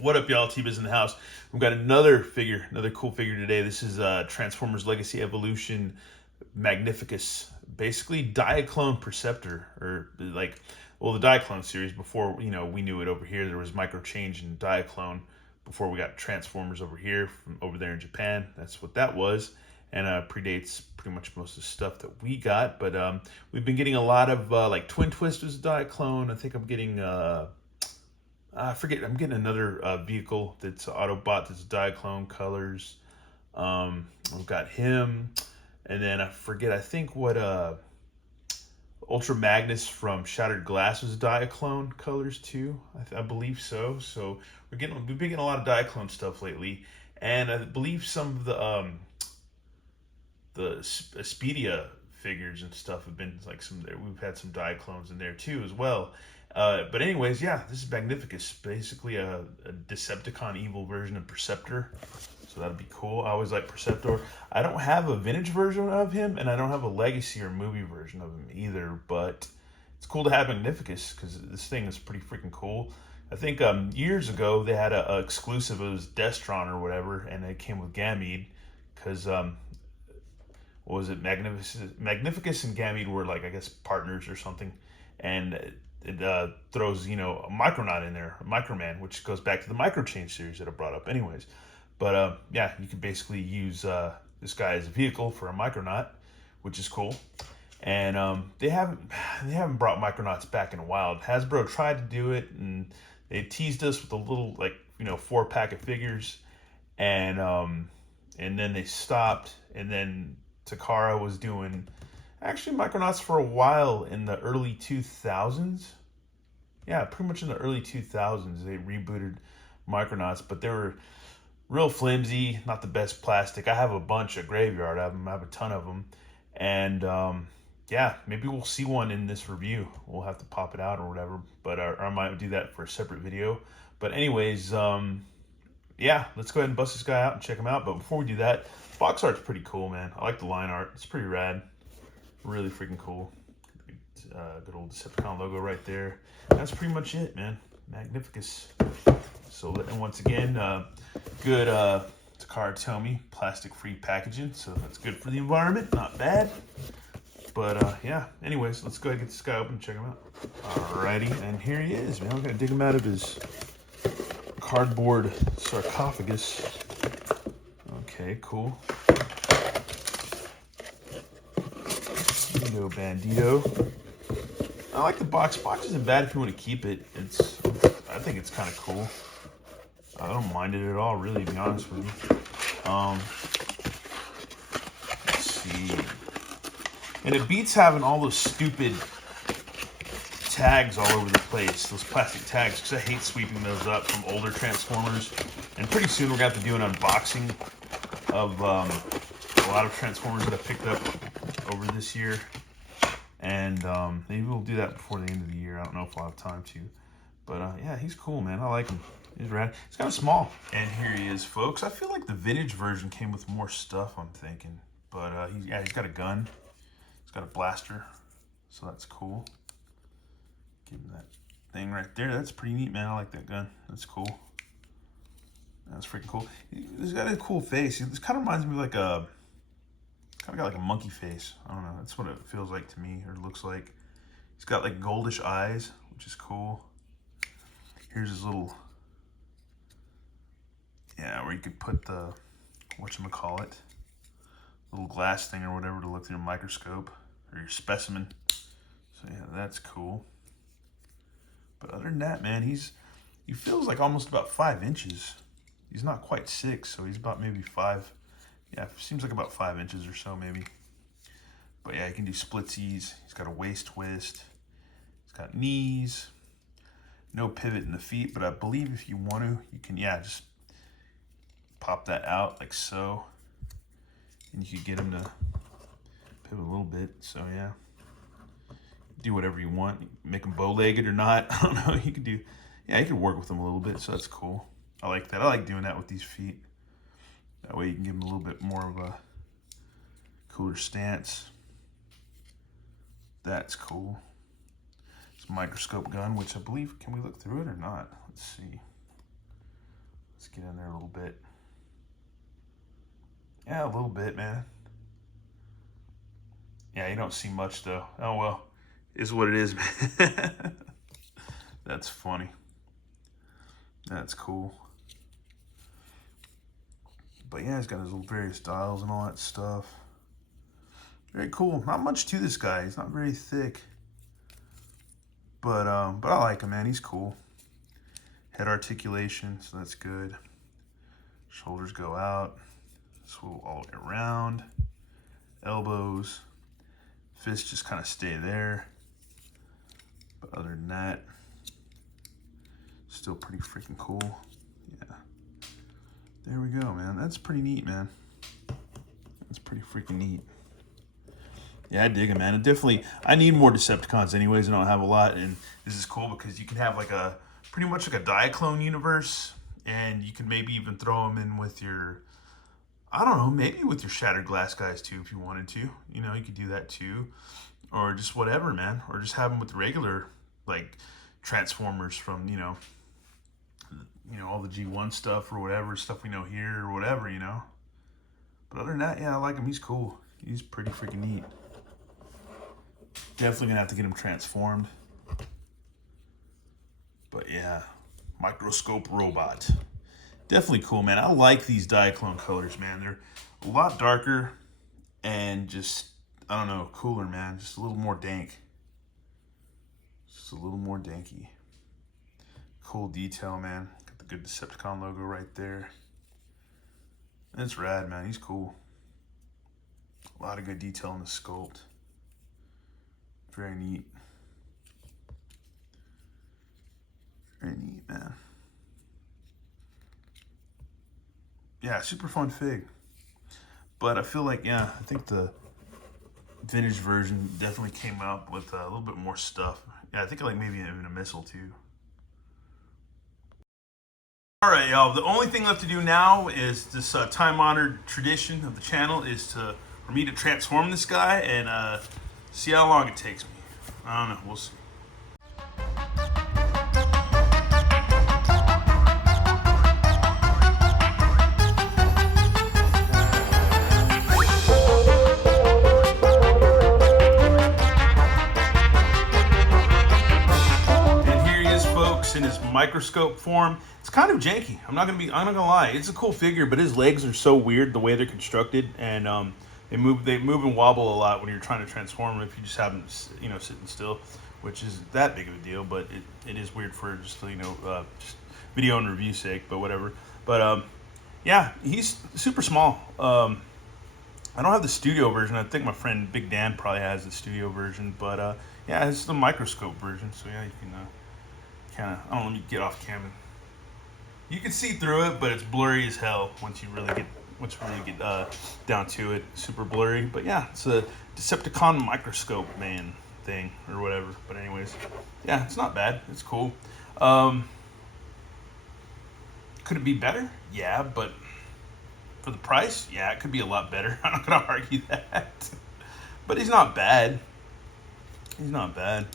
What up, y'all? T-Biz in the house. We've got another figure, another cool figure today. This is Transformers Legacy Evolution Magnificus. Basically, Diaclone Perceptor, or like, well, the Diaclone series before, we knew it over here. There was Micro Change and Diaclone before we got Transformers over here, from over there in Japan. That's what that was, and predates pretty much most of the stuff that we got. But we've been getting a lot of like Twin Twisters Diaclone. I think I'm getting I forget. I'm getting another vehicle that's Autobot that's Diaclone colors. We've got him, and then I forget. I think what Ultra Magnus from Shattered Glass was Diaclone colors too. I believe so. So we've been getting a lot of Diaclone stuff lately, and I believe some of the Expedia figures and stuff have been like some there. We've had some Diaclones in there too as well. But anyways, yeah, this is Magnificus, basically a Decepticon evil version of Perceptor. So that'd be cool. I always like Perceptor. I don't have a vintage version of him, and I don't have a legacy or movie version of him either, but it's cool to have Magnificus because this thing is pretty freaking cool. I think years ago they had a exclusive. It was Destron or whatever, and it came with Gamede because what was it? Magnificus and Gamede were like, I guess, partners or something, and it throws, a Micronaut in there, a Microman, which goes back to the Micro Change series that I brought up anyways. But yeah, you can basically use this guy as a vehicle for a Micronaut, which is cool. And they haven't brought Micronauts back in a while. Hasbro tried to do it, and they teased us with a little, like, 4-pack of figures, and then they stopped, and then Takara was doing actually Micronauts for a while in the early 2000s. Yeah, pretty much in the early 2000s they rebooted Micronauts, but they were real flimsy, not the best plastic. I have a bunch at Graveyard. I have a ton of them, and yeah, maybe we'll see one in this review. We'll have to pop it out or whatever, but or I might do that for a separate video. But anyways, yeah, let's go ahead and bust this guy out and check him out. But before we do that, box art's pretty cool, man. I like the line art. It's pretty rad. Really freaking cool. Good old Decepticon logo right there. That's pretty much it, man. Magnificus. So, and once again, good Takara Tomy plastic-free packaging. So that's good for the environment. Not bad. But yeah, anyways, let's go ahead and get this guy open and check him out. Alrighty, and here he is, man. We're gonna dig him out of his cardboard sarcophagus. Okay, cool. Bandito. I like the box. Box isn't bad if you want to keep it. I think it's kind of cool. I don't mind it at all, really, to be honest with you. Let's see. And it beats having all those stupid tags all over the place, those plastic tags, because I hate sweeping those up from older Transformers. And pretty soon we're going to have to do an unboxing of a lot of Transformers that I picked up over this year. And maybe we'll do that before the end of the year. I don't know if I'll have time to. But yeah, he's cool, man. I like him. He's rad. He's kind of small. And here he is, folks. I feel like the vintage version came with more stuff, I'm thinking. But he's got a gun. He's got a blaster. So that's cool. Give him that thing right there. That's pretty neat, man. I like that gun. That's cool. That's freaking cool. He's got a cool face. This kind of reminds me of like a... Kind of got like a monkey face. I don't know. That's what it feels like to me, or it looks like. He's got like goldish eyes, which is cool. Here's his little, yeah, where you could put the, whatchamacallit, little glass thing or whatever to look through a microscope, or your specimen. So yeah, that's cool. But other than that, man, he feels like almost about 5 inches. He's not quite 6, so he's about maybe 5. Yeah, seems like about 5 inches or so, maybe. But yeah, he can do splitsies. He's got a waist twist. He's got knees. No pivot in the feet, but I believe if you want to, you can, yeah, just pop that out like so. And you could get him to pivot a little bit. So yeah, do whatever you want. Make him bow-legged or not. I don't know. You could do, yeah, you could work with him a little bit, so that's cool. I like that. I like doing that with these feet. That way you can give them a little bit more of a cooler stance. That's cool. It's a microscope gun, which I believe, can we look through it or not? Let's see. Let's get in there a little bit. Yeah, a little bit, man. Yeah, you don't see much though. Oh well, is what it is, man. That's funny. That's cool. But yeah, he's got his little various dials and all that stuff. Very cool. Not much to this guy. He's not very thick. But I like him, man. He's cool. Head articulation, so that's good. Shoulders go out. Swivel all the way around. Elbows. Fists just kind of stay there. But other than that, still pretty freaking cool. Yeah. There we go, man. That's pretty neat, man. That's pretty freaking neat. Yeah, I dig him, man. It definitely, I need more Decepticons anyways. I don't have a lot, and this is cool because you can have like a, pretty much like a Diaclone universe, and you can maybe even throw them in with your, I don't know, maybe with your Shattered Glass guys too if you wanted to. You know, you could do that too. Or just whatever, man. Or just have them with regular, like, Transformers from, you know, all the G1 stuff or whatever, stuff we know here or whatever, you know. But other than that, yeah, I like him. He's cool. He's pretty freaking neat. Definitely gonna have to get him transformed. But yeah, microscope robot. Definitely cool, man. I like these Diaclone colors, man. They're a lot darker and just, I don't know, cooler, man. Just a little more dank. Just a little more danky. Cool detail, man. Got the good Decepticon logo right there. It's rad, man. He's cool. A lot of good detail in the sculpt. Very neat. Very neat, man. Yeah, super fun fig. But I feel like, yeah, I think the vintage version definitely came out with a little bit more stuff. Yeah, I think like maybe even a missile too. All right, y'all. The only thing left to do now is this time-honored tradition of the channel is for me to transform this guy and see how long it takes me. I don't know. We'll see. And here he is, folks, in his microscope form. It's kind of janky. I'm not gonna lie. It's a cool figure, but his legs are so weird the way they're constructed, and they move and wobble a lot when you're trying to transform them if you just have them, you know, sitting still, which is that big of a deal. But it is weird for just, you know, just video and review sake, but whatever. But yeah, he's super small. I don't have the studio version. I think my friend Big Dan probably has the studio version, but yeah, it's the microscope version. So yeah, you can kind of, I don't know, let me get off camera. You can see through it, but it's blurry as hell once you really get down to it. Super blurry. But yeah, it's a Decepticon microscope man thing or whatever. But anyways, yeah, it's not bad. It's cool. Could it be better? Yeah, but for the price, yeah, it could be a lot better. I'm not gonna argue that. But he's not bad. He's not bad.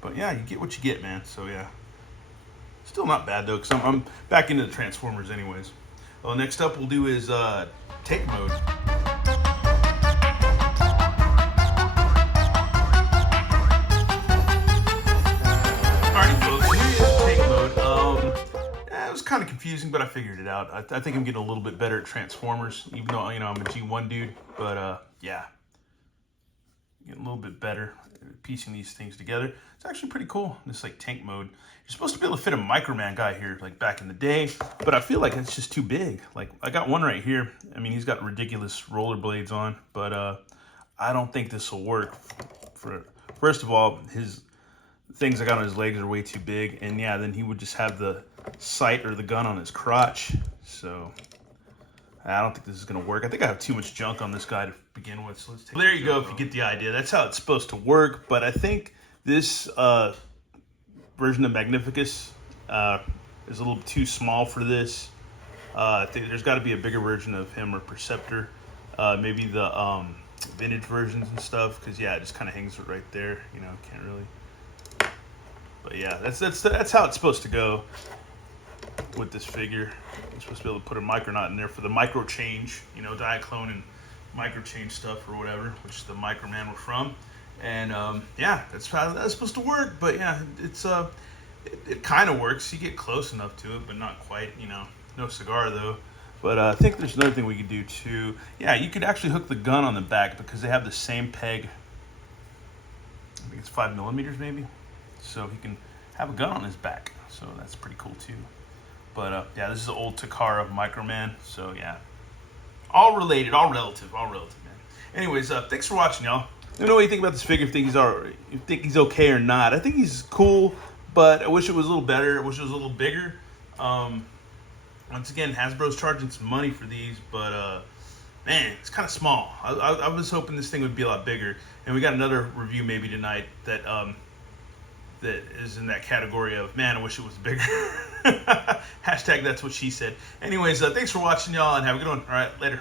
But yeah, you get what you get, man. So yeah. Still not bad though, because I'm back into the Transformers anyways. Well, next up we'll do is tank mode. Alrighty, folks, here is tank mode. It was kind of confusing, but I figured it out. I think I'm getting a little bit better at Transformers, even though, you know, I'm a G1 dude. But yeah, getting a little bit better at piecing these things together. It's actually pretty cool. This like tank mode. You're supposed to be able to fit a Microman guy here, like back in the day, but I feel like it's just too big. Like I got one right here. I mean, he's got ridiculous rollerblades on, but I don't think this will work. First of all, his things I got on his legs are way too big, and yeah, then he would just have the sight or the gun on his crotch. So I don't think this is gonna work. I think I have too much junk on this guy to begin with. So let's take there you go. If you get the idea, that's how it's supposed to work. But I think this version of Magnificus is a little too small for this. I think there's got to be a bigger version of him or Perceptor, maybe the vintage versions and stuff. Because yeah, it just kind of hangs right there. You know, can't really. But yeah, that's how it's supposed to go. with this figure. I'm supposed to be able to put a micronaut in there for the micro change, you know, Diaclone and micro change stuff or whatever, which the Microman were from. And yeah, that's how that's supposed to work. But yeah, it kind of works. You get close enough to it, but not quite. You know, no cigar though. But I think there's another thing we could do too. Yeah, you could actually hook the gun on the back because they have the same peg. I think it's 5mm maybe, so he can have a gun on his back. So that's pretty cool too. But yeah, this is an old Takara Microman. So yeah, all related, all relative, man. Anyways, thanks for watching, y'all. Let me know what you think about this figure. If you think he's okay or not. I think he's cool, but I wish it was a little better. I wish it was a little bigger. Once again, Hasbro's charging some money for these, but man, it's kind of small. I was hoping this thing would be a lot bigger. And we got another review maybe tonight that that is in that category of, man, I wish it was bigger. Hashtag that's what she said. Anyways, thanks for watching, y'all, and have a good one. All right, later.